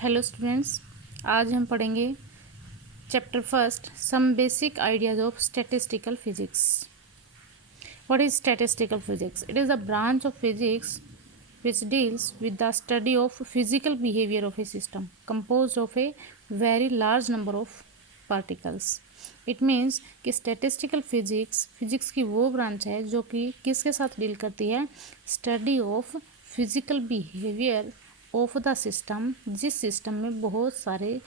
Hello students, आज हम पढ़ेंगे chapter first some basic ideas of statistical physics. What is statistical physics? It is a branch of physics which deals with the study of physical behavior of a system composed of a very large number of particles. It means कि statistical physics physics की वो branch है जो कि किसके साथ deal करती है? Study of physical behaviour of the system, जिस सिस्टम में बहुत सारे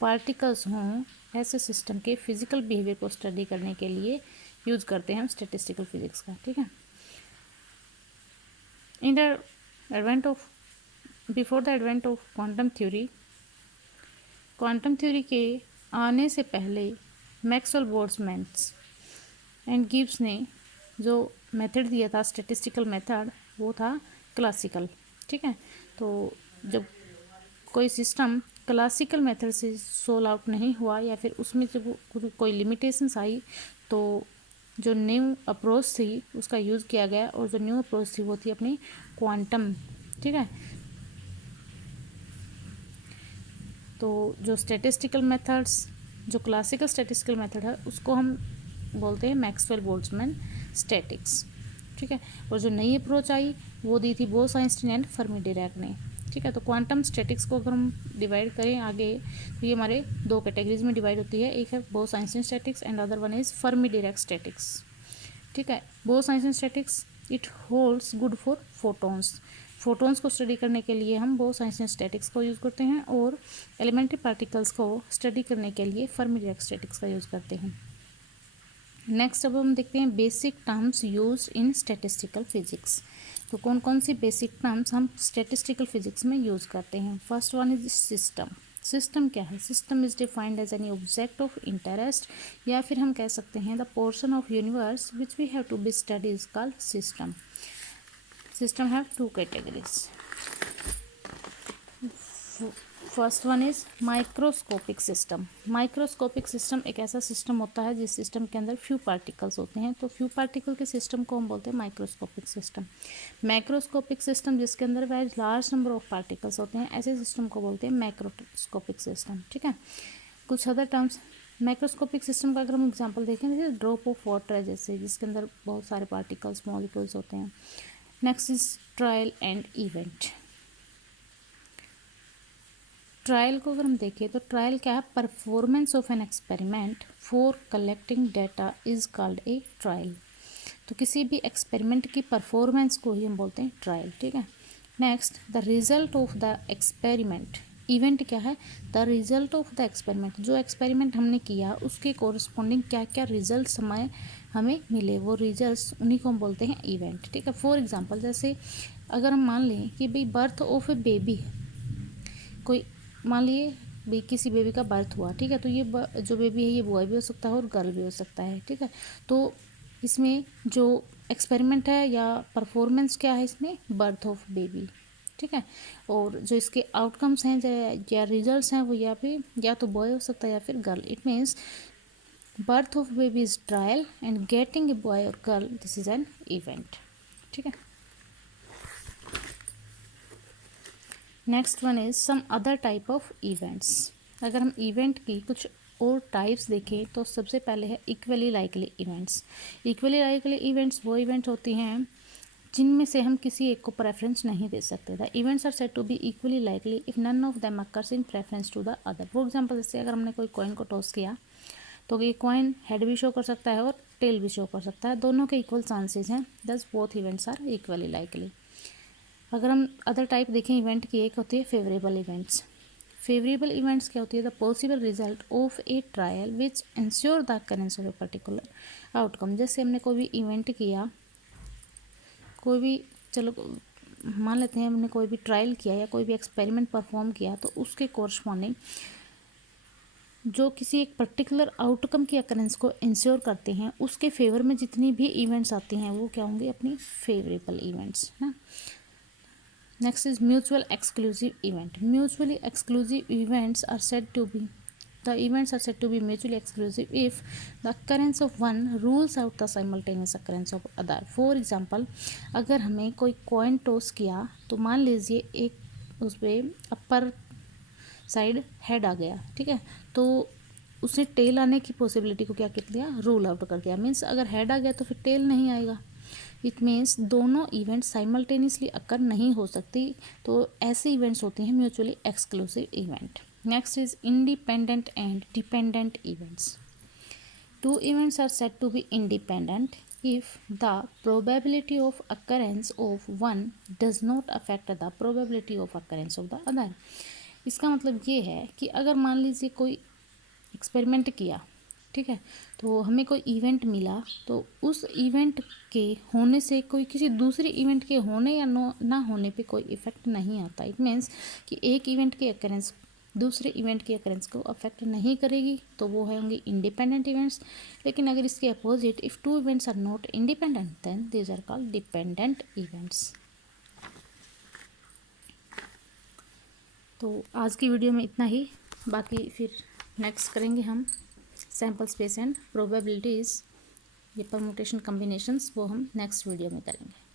पार्टिकल्स हों, ऐसे सिस्टम के फिजिकल बिहेवियर को स्टडी करने के लिए यूज करते हैं हम स्टैटिस्टिकल फिजिक्स का। ठीक है। In the before the advent of quantum theory के आने से पहले मैक्सवेल बोल्ट्जमैन एंड गिब्स ने जो मेथड दिया था, स्टैटिस्टिकल मेथड, वो था क्लासिकल। ठीक है। तो जब कोई सिस्टम क्लासिकल मेथड से सोल्व आउट नहीं हुआ या फिर उसमें जब कोई लिमिटेशंस आई, तो जो न्यू अप्रोच थी उसका यूज़ किया गया, और जो न्यू अप्रोच थी वो थी अपनी क्वांटम। ठीक है। तो जो स्टैटिस्टिकल मेथड्स, जो क्लासिकल स्टैटिस्टिकल मेथड है, उसको हम बोलते हैं मैक्सवेल बोल्ट्जमैन स्टैटिक्स। ठीक है। और जो नई अप्रोच आई वो दी थी बोस-आइंस्टीन एंड फर्मी डिराक ने। ठीक है। तो क्वांटम स्टैटिक्स को अगर हम डिवाइड करें आगे, तो ये हमारे दो कैटेगरीज में डिवाइड होती है। एक है Bose-Einstein statics and other one is Fermi Dirac statics. ठीक है। Bose-Einstein statics it holds good for photons को स्टडी करने के लिए हम बोस-आइंस्टीन स्टैटिक्स को यूज़ करते हैं, और एलिमेंट्री पार्टिकल्स को स्टडी करने के लिए फर्मी डिराक स्टैटिक्स का यूज़ करते हैं। नेक्स्ट अब हम देखते हैं basic terms use in statistical physics. तो कौन कौन सी बेसिक टर्म्स हम स्टैटिस्टिकल फिजिक्स में यूज़ करते हैं? First one is system. System क्या है? System is defined as any object of interest, या फिर हम कह सकते हैं the portion of universe which we have to be study is called system. System have two categories. First one is microscopic system. Microscopic system एक ऐसा system होता है जिस सिस्टम के अंदर फ्यू पार्टिकल्स होते हैं, तो फ्यू पार्टिकल के सिस्टम को हम बोलते हैं माइक्रोस्कोपिक सिस्टम। मैक्रोस्कोपिक सिस्टम जिसके अंदर very large number of particles होते हैं, ऐसे सिस्टम को बोलते हैं मैक्रोस्कोपिक सिस्टम। ठीक है। कुछ अदर टर्म्स मैक्रोस्कोपिक सिस्टम का अगर हम एग्जाम्पल देखें, जैसे ड्रॉप ऑफ वाटर है, जैसे जिसके अंदर बहुत सारे पार्टिकल्स, मॉलिक्यूल्स होते हैं। Next is trial and event. Trial को अगर हम देखें तो ट्रायल क्या है? Performance of an experiment for collecting data is called a trial. तो किसी भी एक्सपेरिमेंट की परफॉर्मेंस को ही हम बोलते हैं ट्रायल। ठीक है। Next the result of the experiment. Event क्या है? The result of the experiment. जो एक्सपेरिमेंट हमने किया उसके कोरस्पॉन्डिंग क्या क्या रिजल्ट हमें मिले, वो रिजल्ट्स उन्हीं को हम बोलते हैं इवेंट। ठीक है। फॉर एग्जाम्पल, जैसे अगर हम मान लें कि भाई बर्थ ऑफ ए बेबी, कोई मान लिए भाई किसी बेबी का बर्थ हुआ। ठीक है। तो ये जो बेबी है ये बॉय भी हो सकता है और गर्ल भी हो सकता है। ठीक है। तो इसमें जो एक्सपेरिमेंट है या परफॉर्मेंस क्या है इसमें? Birth of baby. ठीक है। और जो इसके आउटकम्स हैं या रिजल्ट्स हैं वो या तो बॉय हो सकता है या फिर girl. It means birth of baby is trial and getting a boy और girl this is an event. ठीक है। Next one is some other type of events. अगर हम इवेंट की कुछ और टाइप्स देखें तो सबसे पहले है equally likely events. Equally likely events वो इवेंट होती हैं जिनमें से हम किसी एक को प्रेफरेंस नहीं दे सकते। The events are said to be equally likely if none of them occurs in preference to the other. For example, जैसे अगर हमने कोई कॉइन को टॉस किया तो ये कॉइन हेड भी शो कर सकता है और टेल भी शो कर सकता है, दोनों के इक्वल चांसेस हैं। Thus both events are equally likely. अगर हम अदर टाइप देखें इवेंट की, एक होती है फेवरेबल इवेंट्स। फेवरेबल इवेंट्स क्या होती है? The possible result of A trial which ensure the occurrence of a particular outcome. जैसे हमने कोई भी इवेंट किया, कोई भी, चलो मान लेते हैं हमने कोई भी ट्रायल किया या कोई भी एक्सपेरिमेंट परफॉर्म किया, तो उसके कोरस्पॉन्डिंग जो किसी एक पर्टिकुलर आउटकम की अकरेंस को इंश्योर करते हैं, उसके फेवर में जितनी भी इवेंट्स आती हैं वो क्या होंगे? अपनी फेवरेबल इवेंट्स है। Next is mutual exclusive event. Mutually exclusive events are said to be mutually exclusive if the occurrence of one rules out the simultaneous occurrence of other. For example, अगर हमें कोई कॉइन टॉस किया तो मान लीजिए एक उस पर अपर साइड हेड आ गया, ठीक है, तो उसने टेल आने की पॉसिबिलिटी को क्या कर दिया, रूल आउट कर दिया। मीन्स अगर हेड आ गया तो फिर टेल नहीं आएगा। इट मीन्स दोनों इवेंट्स साइमल्टेनियसली अकर नहीं हो सकती, तो ऐसे इवेंट्स होते हैं mutually exclusive event. Next is independent and dependent events. Two events are said to be independent if the probability of occurrence of one does not affect the probability of occurrence of the other। इसका मतलब ये है कि अगर मान लीजिए कोई experiment किया, ठीक है, तो हमें कोई इवेंट मिला, तो उस इवेंट के होने से कोई किसी दूसरे इवेंट के होने या ना होने पे कोई इफेक्ट नहीं आता। इट मीन्स कि एक इवेंट की अकरेंस दूसरे इवेंट की अकरेंस को अफेक्ट नहीं करेगी, तो वो होंगे इंडिपेंडेंट इवेंट्स। लेकिन अगर इसके opposite, if two events are not independent then these are called dependent events. तो आज की वीडियो में इतना ही, बाकी फिर नेक्स्ट करेंगे हम सैम्पल स्पेस एंड प्रोबेबिलिटीज़, ये परमुटेशन कम्बिनेशंस, वो हम नेक्स्ट वीडियो में करेंगे।